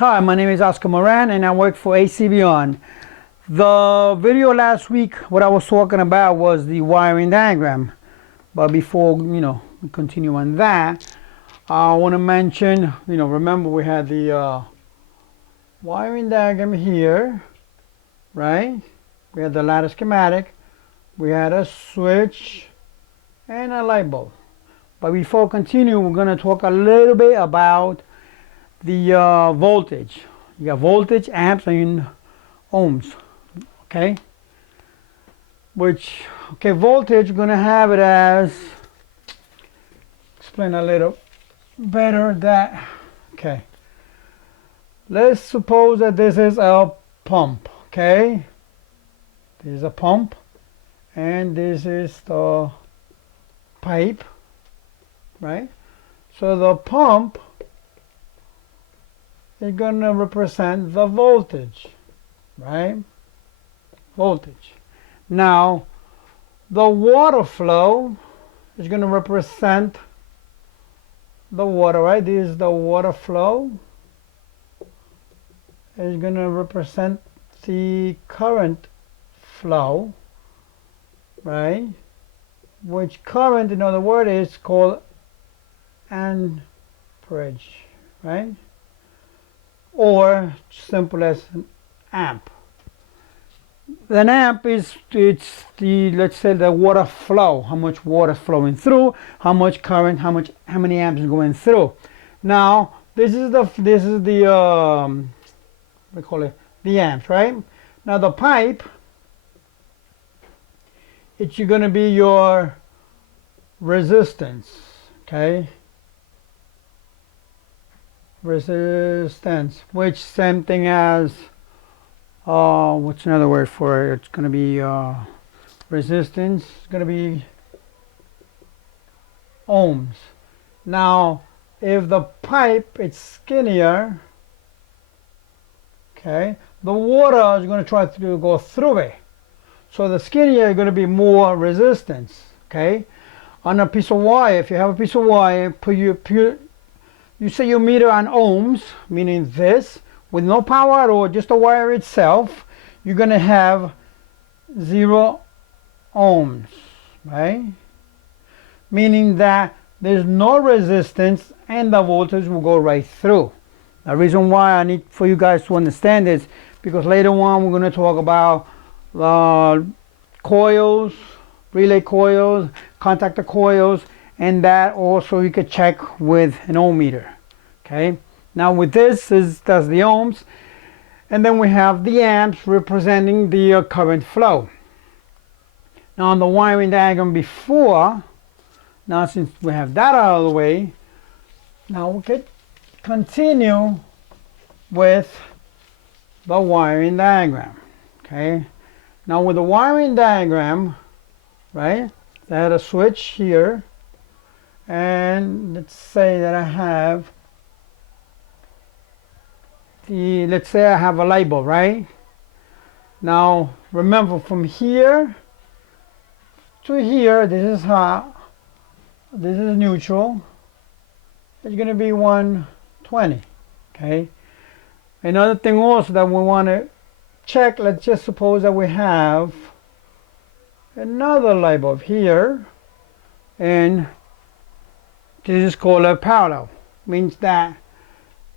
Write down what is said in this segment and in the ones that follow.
Hi, my name is Oscar Moran and I work for Acbeyond. The video last week, what I was talking about was the wiring diagram. But before, we continue on that, I want to mention, remember we had the wiring diagram here, right? We had the ladder schematic, we had a switch, and a light bulb. But before we continue, we're going to talk a little bit about the voltage. You got voltage, amps, and ohms. Okay. Voltage, we're going to have it as, explain a little better that, okay. Let's suppose that this is a pump, okay. This is a pump, and this is the pipe, right? So the pump is going to represent the voltage, right? Voltage. Now, the water flow is going to represent the water, right? This is the water flow. It's going to represent the current flow, right? Which current, in other words, is called amperage, right? Or simple as an amp. An amp is let's say the water flow, how much water is flowing through, how much current, how many amps is going through. Now this is the we call it the amps, right? Now the pipe, it's going to be your resistance, okay? Resistance, which same thing as what's another word for it? It's going to be resistance. It's going to be ohms. Now if the pipe is skinnier, okay, the water is going to try to go through it, so the skinnier is going to be more resistance, okay? On a piece of wire, if you have a piece of wire, you say you meter on ohms, meaning this, with no power at all, just the wire itself, you're going to have 0 ohms, right? Meaning that there's no resistance and the voltage will go right through. The reason why I need for you guys to understand this, because later on we're going to talk about coils, relay coils, contactor coils, and that also you could check with an ohm meter. Okay, now with that's the ohms, and then we have the amps representing the current flow. Now on the wiring diagram before, now since we have that out of the way, now we could continue with the wiring diagram. Okay, now with the wiring diagram, right, I had a switch here, and let's say that I have let's say I have a light bulb, right? Now remember, from here to here, this is hot, this is neutral, it's going to be 120, okay? Another thing also that we want to check, let's just suppose that we have another light bulb here, and this is called a parallel. Means that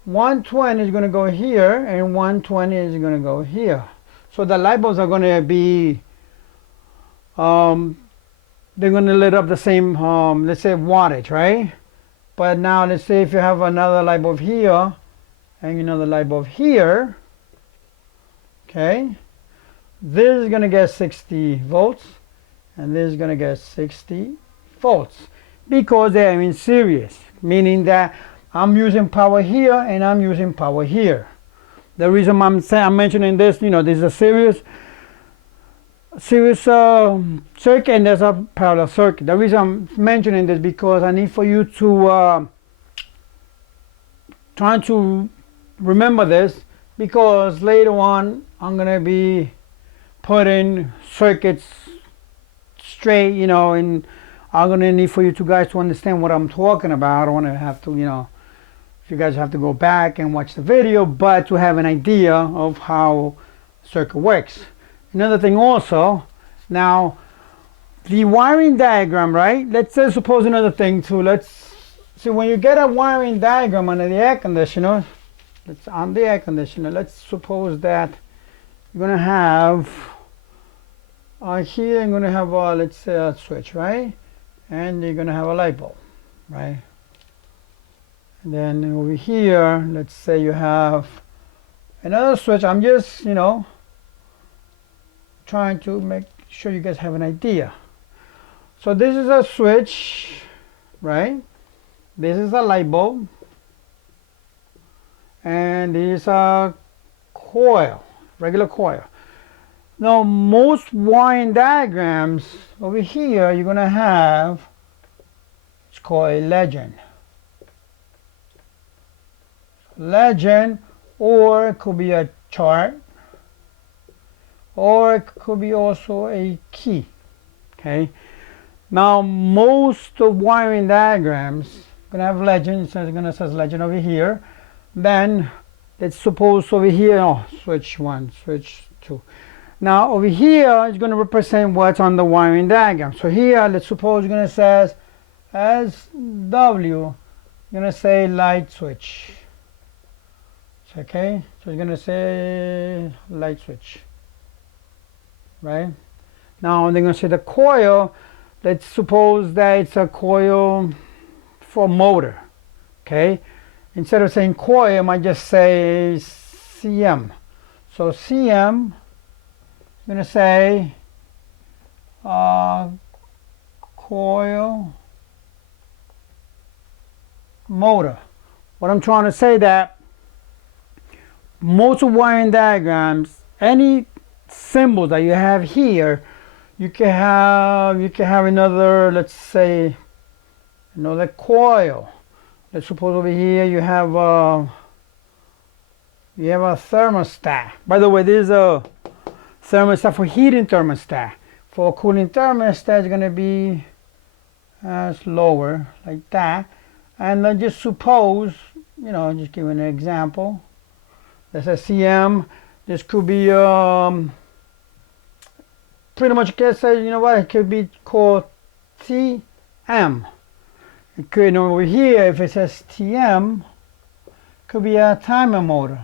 120 is going to go here and 120 is going to go here. So the light bulbs are going to be they're going to lit up the same let's say wattage, right? But now let's say if you have another light bulb here and another light bulb here, okay, this is going to get 60 volts and this is going to get 60 volts because they are in series, meaning that I'm using power here and I'm using power here. The reason I'm mentioning this, this is a series circuit and there's a parallel circuit. The reason I'm mentioning this because I need for you to try to remember this, because later on I'm going to be putting circuits straight, and I'm going to need for you guys to understand what I'm talking about. I don't want to have to, if you guys have to go back and watch the video, but to have an idea of how circuit works. Another thing also, now the wiring diagram, right? Let's say, suppose another thing too. Let's see, when you get a wiring diagram under the air conditioner, let's suppose that you're gonna have here, I'm gonna have let's say a switch, right? And you're gonna have a light bulb, right? And then over here, let's say you have another switch. I'm just, you know, trying to make sure you guys have an idea. So this is a switch, right? This is a light bulb, and this is a coil, regular coil. Now most wiring diagrams over here, you're gonna have, it's called a legend, or it could be a chart, or it could be also a key. Okay, now most of wiring diagrams gonna have legend, so it's gonna say legend over here. Then let's suppose over here, oh, switch 1, switch 2. Now over here it's gonna represent what's on the wiring diagram. So here, let's suppose you're gonna say SW, you're gonna say light switch. Okay, so you're gonna say light switch, right? Now they're gonna say the coil, let's suppose that it's a coil for motor. Okay, instead of saying coil, I might just say CM. So CM, I'm gonna say coil motor. What I'm trying to say that most of wiring diagrams, any symbol that you have here, you can have another, let's say another coil. Let's suppose over here you have a thermostat. By the way, this is a thermostat for heating thermostat. For cooling thermostat, it's going to be lower, like that. And then just suppose, you know, just give an example. Let's say CM. This could be pretty much, you say, you know what, it could be called TM. It could, you know, over here, if it says TM, could be a timer motor.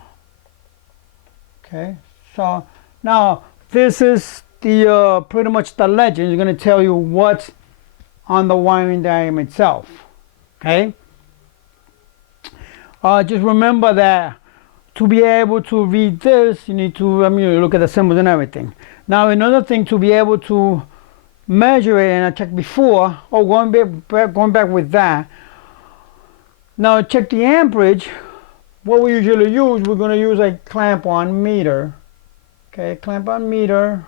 Okay, so now this is the pretty much the legend. It's going to tell you what's on the wiring diagram itself. Okay, just remember that to be able to read this, you need to look at the symbols and everything. Now another thing, to be able to measure it, and I checked before, going back with that. Now check the amperage. What we usually use, we're going to use a clamp-on meter. Okay, clamp-on meter,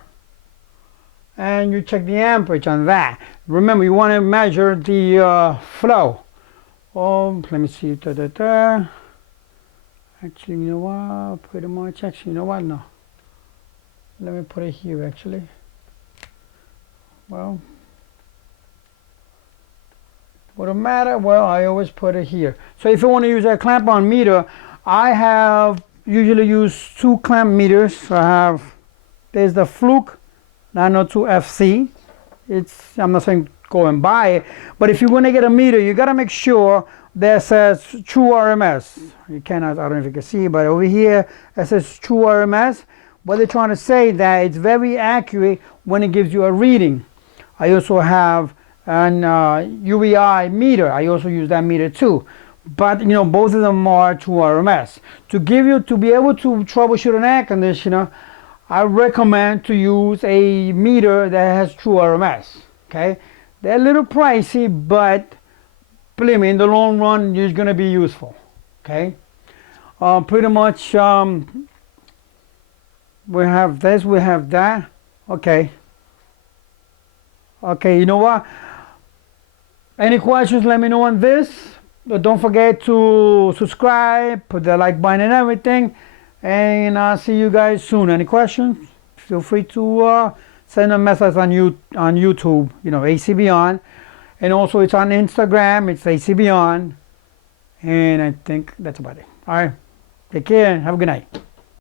and you check the amperage on that. Remember, you want to measure the flow. Oh, let me see. Actually, you know what? Pretty much. Actually, you know what? No. Let me put it here. Actually. Well, wouldn't matter. Well, I always put it here. So if you want to use a clamp-on meter, I have usually use 2 clamp meters. So I have, there's the Fluke 902FC. I'm not saying go and buy it, but if you're going to get a meter, you got to make sure that says true RMS. You cannot, I don't know if you can see, but over here it says true RMS. What they're trying to say that it's very accurate when it gives you a reading. I also have an UVI meter. I also use that meter too. But you know, both of them are true RMS. To be able to troubleshoot an air conditioner, I recommend to use a meter that has true RMS. Okay, they're a little pricey, but believe me, in the long run, it's going to be useful. Okay, pretty much. We have this, we have that. Okay. Okay, you know what? Any questions, let me know on this. But don't forget to subscribe, put the like button and everything. And I'll see you guys soon. Any questions? Feel free to send a message on YouTube, you know, Acbeyond. And also it's on Instagram, it's Acbeyond. And I think that's about it. All right. Take care. Have a good night.